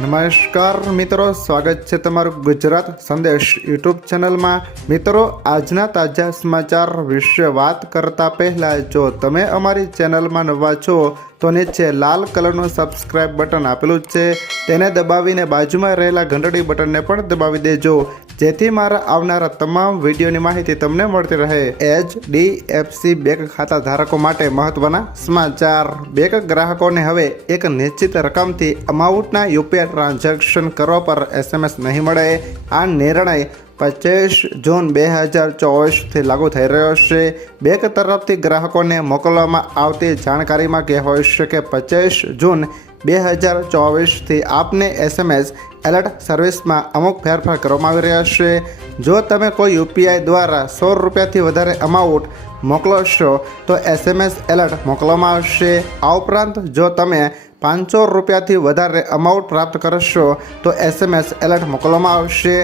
નમસ્કાર મિત્રો, સ્વાગત છે તમારું ગુજરાત સંદેશ યુટ્યુબ ચેનલમાં। મિત્રો, આજના તાજા સમાચાર વિશે વાત કરતા પહેલા જો તમે અમારી ચેનલમાં નવા છો તો નીચે લાલ કલરનું સબસ્ક્રાઇબ બટન આપેલું છે, તેને દબાવીને બાજુમાં રહેલા ઘંટડી બટનને પણ દબાવી દેજો, જેથી મારા આવનારા તમામ વિડીયોની માહિતી તમને મળતી રહે। HDFC બેંક ખાતા ધારકો માટે મહત્વના સમાચાર। બેંક ગ્રાહકોને હવે એક નિશ્ચિત રકમથી અમાઉન્ટના યુપીઆઈ ટ્રાન્ઝેક્શન કરવા પર SMS નહીં મળે। આ નિર્ણય 25 જૂન 2024થી લાગુ થઈ રહ્યો છે। બેંક તરફથી ગ્રાહકોને મોકલવામાં આવતી જાણકારીમાં કહેવાયું છે કે 25 જૂન 2024થી આપને SMS એલર્ટ સર્વિસમાં અમુક ફેરફાર કરવામાં આવી રહ્યા છે। જો તમે કોઈ યુપીઆઈ દ્વારા 100 રૂપિયાથી વધારે અમાઉન્ટ મોકલો છો તો SMS એલર્ટ મોકલવામાં આવશે। આ ઉપરાંત જો તમે 500 રૂપિયાથી વધારે અમાઉન્ટ પ્રાપ્ત કરશો તો SMS એલર્ટ મોકલવામાં આવશે।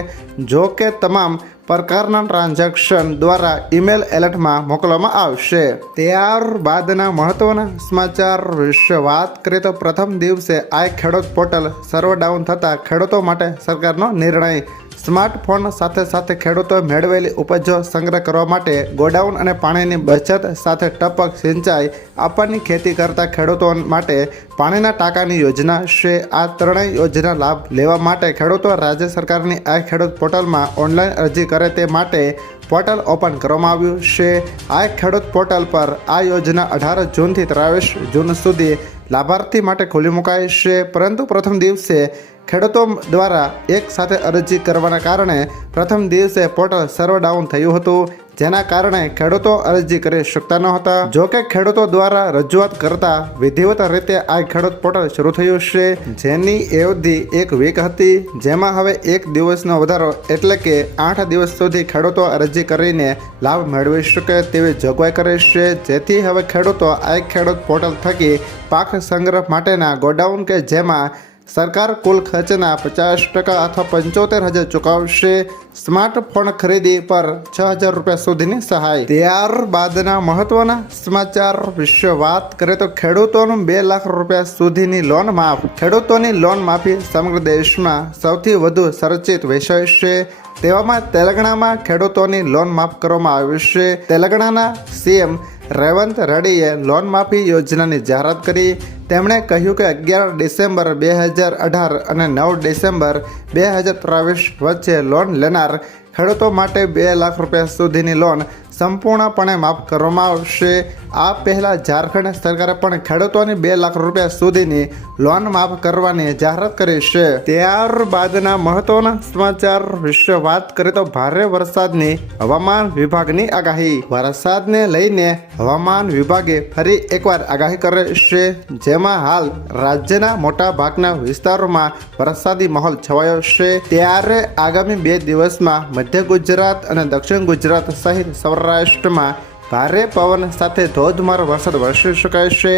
જો કે તમામ પ્રકારના ટ્રાન્ઝેક્શન દ્વારા ઈમેલ એલર્ટમાં મોકલવામાં આવશે। ત્યારબાદના મહત્વના સમાચાર વિશે વાત કરીએ તો પ્રથમ દિવસે આ ખેડૂત પોર્ટલ સર્વર ડાઉન થતાં ખેડૂતો માટે સરકારનો નિર્ણય। સ્માર્ટફોન સાથે સાથે ખેડૂતોએ મેળવેલી ઉપજો સંગ્રહ કરવા માટે ગોડાઉન અને પાણીની બચત સાથે ટપક સિંચાઈ આપવાની ખેતી કરતા ખેડૂતો માટે પાણીના ટાંકાની યોજના છે। આ ત્રણેય યોજના લાભ લેવા માટે ખેડૂતો રાજ્ય સરકારની આ ખેડૂત પોર્ટલમાં ઓનલાઈન અરજી કરે તે માટે પોર્ટલ ઓપન કરવામાં આવ્યું છે। આ ખેડૂત પોર્ટલ પર આ યોજના 18 જૂનથી 23 જૂન સુધી લાભાર્થી માટે ખુલ્લી મુકાઈ છે, પરંતુ પ્રથમ દિવસે ખેડૂતો દ્વારા એક સાથે અરજી કરવાના કારણે પ્રથમ દિવસે પોર્ટલ સર્વર ડાઉન થયું હતું, જેના કારણે ખેડૂતો અરજી કરી શકતા ન હતા। જો કે ખેડૂતો દ્વારા રજૂઆત કરતા વિધિવત રીતે આ ખેડૂત પોર્ટલ શરૂ થયું છે, જેની અવધિ 1 વીક હતી, જેમાં હવે 1 દિવસનો વધારો એટલે કે 8 દિવસ સુધી ખેડૂતો અરજી કરીને લાભ મેળવી શકે તેવી જોગવાઈ કરે છે, જેથી હવે ખેડૂતો આ ખેડૂત પોર્ટલ થકી પાક સંગ્રહ માટેના ગોડાઉન કે જેમાં સરકાર કુલ ખર્ચના 50% અથવા 75,000 ચૂકવશે। સ્માર્ટફોન ખરીદી પર 6,000 રૂપિયા સુધીની સહાય। ત્યારબાદના મહત્વના સમાચાર વિશે વાત કરીએ તો ખેડૂતોનું 2 લાખ રૂપિયા સુધીની લોન માફ। ખેડૂતોની લોન માફી સમગ્ર દેશમાં સૌથી વધુ ચર્ચિત વિષય છે। તેવામાં તેલંગાણામાં ખેડૂતોની લોન માફ કરવામાં આવી છે। તેલંગાણાના સીએમ રેવંત રેડ્ડીએ લોન માફી યોજનાની જાહેરાત કરી। તેમણે કહ્યું કે 11 ડિસેમ્બર 2018 અને 9 ડિસેમ્બર 2023 વચ્ચે લોન લેનાર ખેડૂતો માટે 2 લાખ રૂપિયા સુધીની લોન સંપૂર્ણપણે માફ કરવામાં આવશે। આ પહેલાં ઝારખંડ સરકારે પણ ખેડૂતોની 2 લાખ રૂપિયા સુધીની લોન માફ કરવાની જાહેરાત કરી છે। ત્યારબાદના મહત્વના સમાચાર વિશે વાત કરીએ તો ભારે વરસાદની હવામાન વિભાગની આગાહી। વરસાદને લઈને હવામાન વિભાગે ફરી એકવાર આગાહી કરી છે, જેમાં હાલ રાજ્યના મોટા ભાગના વિસ્તારોમાં વરસાદી માહોલ છવાયો છે। ત્યારે આગામી 2 દિવસમાં મધ્ય ગુજરાત અને દક્ષિણ ગુજરાત સહિત સૌરાષ્ટ્રમાં ભારે પવન સાથે ધોધમાર વરસાદ વરસી શકે છે।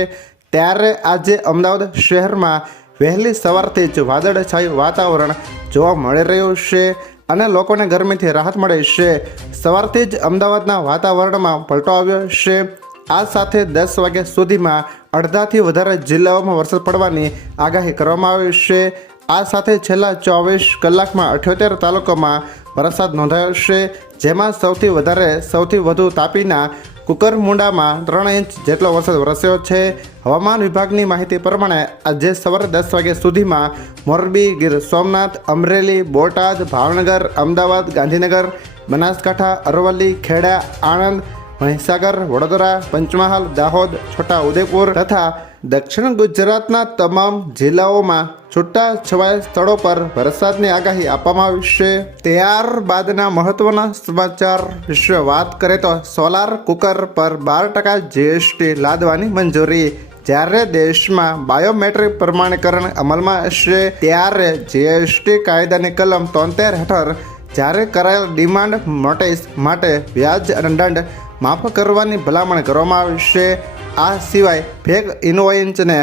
ત્યારે આજે અમદાવાદ શહેરમાં વહેલી સવારથી જ વાદળછાયું વાતાવરણ જોવા મળી રહ્યું છે અને લોકોને ગરમીથી રાહત મળી છે। સવારથી જ અમદાવાદના વાતાવરણમાં પલટો આવ્યો છે। આ સાથે 10 વાગ્યા સુધીમાં અડધાથી વધારે જિલ્લાઓમાં વરસાદ પડવાની આગાહી કરવામાં આવી છે। આ સાથે છેલ્લા 24 કલાકમાં 78 તાલુકામાં વરસાદ નોંધાયો છે, જેમાં સૌથી વધુ તાપીના કુકરમુંડામાં 3 ઇંચ જેટલો વરસાદ વરસ્યો છે। હવામાન વિભાગની માહિતી પ્રમાણે આજે સવારે 10 વાગ્યા સુધીમાં મોરબી, ગીર સોમનાથ, અમરેલી, બોટાદ, ભાવનગર, અમદાવાદ, ગાંધીનગર, બનાસકાંઠા, અરવલ્લી, ખેડા, આણંદ, મહીસાગર, વડોદરા, પંચમહાલ, દાહોદ, છોટા ઉદેપુર તથા દક્ષિણ ગુજરાતના તમામ જિલ્લાઓમાં છૂટા છવાયા સ્થળો પર વરસાદની આગાહી આપવામાં આવી છે। ત્યારબાદના મહત્વના સમાચાર વિશે વાત કરીએ તો સોલાર કુકર પર 12% GST લાદવાની મંજૂરી। જ્યારે દેશમાં બાયોમેટ્રિક પ્રમાણીકરણ અમલમાં હશે ત્યારે GST કાયદાની કલમ 73 હેઠળ જારી કરાયેલ ડિમાન્ડ નોટિસ માટે વ્યાજ અને દંડ માફ કરવાની ભલામણ કરવામાં આવી છે। આ સિવાય ફેક ઇનવોઇસને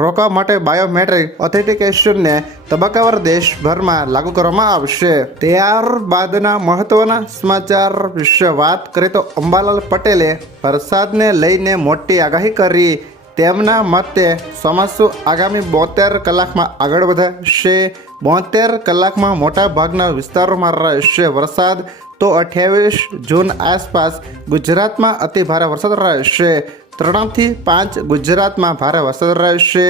રોકવા માટે બાયોમેટ્રિક ઓથેન્ટિકેશનને તબક્કાવાર દેશભરમાં લાગુ કરવામાં આવશે। ત્યારબાદના મહત્વના સમાચાર વિશે વાત કરીએ તો અંબાલાલ પટેલે વરસાદને લઈને મોટી આગાહી કરી। તેમના મતે ચોમાસું આગામી 72 કલાકમાં આગળ વધશે. 72 કલાકમાં મોટા ભાગના વિસ્તારોમાં રહેશે વરસાદ. તો 28 જૂન આસપાસ ગુજરાતમાં અતિ ભારે વરસાદ રહેશે. 3 થી 5 ગુજરાતમાં ભારે વરસાદ રહેશે.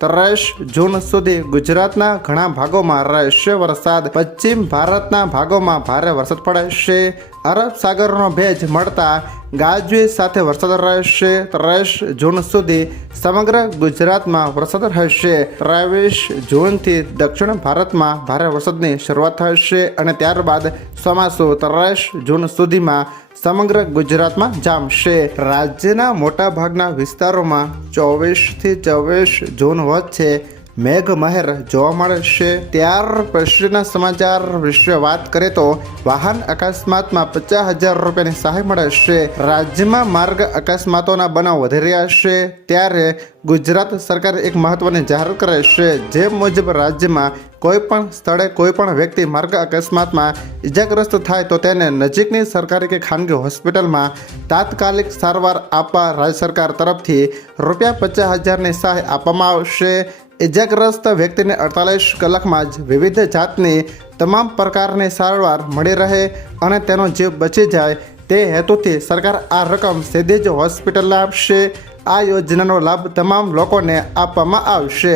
30 જૂન સુધી ગુજરાતના ઘણા ભાગોમાં રહેશે વરસાદ. પશ્ચિમ ભારતના ભાગોમાં ભારે વરસાદ પડશે. અરબ સાગરનો ભેજ મળતા ગાજવીજ સાથે વરસાદ રહેશે. 30 જૂન સુધી સમગ્ર ગુજરાતમાં વરસાદ રહેશે. 23 જૂનથી દક્ષિણ ભારતમાં ભારે વરસાદની શરૂઆત થશે અને ત્યારબાદ ચોમાસું 30 જૂન સુધીમાં સમગ્ર ગુજરાતમાં જામશે. રાજ્યના મોટાભાગના વિસ્તારોમાં 24 થી 24 જૂન વચ્ચે મેઘમહેર જોવા મળશે. ત્યાર પછીના સમાચાર વિશે વાત કરીએ તો વાહન અકસ્માતમાં 50,000 રૂપિયાની સહાય મળશે. રાજ્યમાં માર્ગ અકસ્માતોના બનાવ વધી રહ્યા છે ત્યારે ગુજરાત સરકારે એક મહત્વની જાહેરાત કરી છે. જે મુજબ રાજ્યમાં કોઈપણ સ્થળે કોઈપણ વ્યક્તિ માર્ગ અકસ્માતમાં ઇજાગ્રસ્ત થાય તો તેને નજીકની સરકારી કે ખાનગી હોસ્પિટલમાં તાત્કાલિક સારવાર આપવા રાજ્ય સરકાર તરફથી ₹50,000ની સહાય આપવામાં આવશે. ઇજાગ્રસ્ત વ્યક્તિને 48 કલાકમાં જ વિવિધ જાતની તમામ પ્રકારની સારવાર મળી રહે અને તેનો જીવ બચી જાય તે હેતુથી સરકાર આ રકમ સીધી જ હોસ્પિટલને આપશે. આ યોજનાનો લાભ તમામ લોકોને આપવામાં આવશે.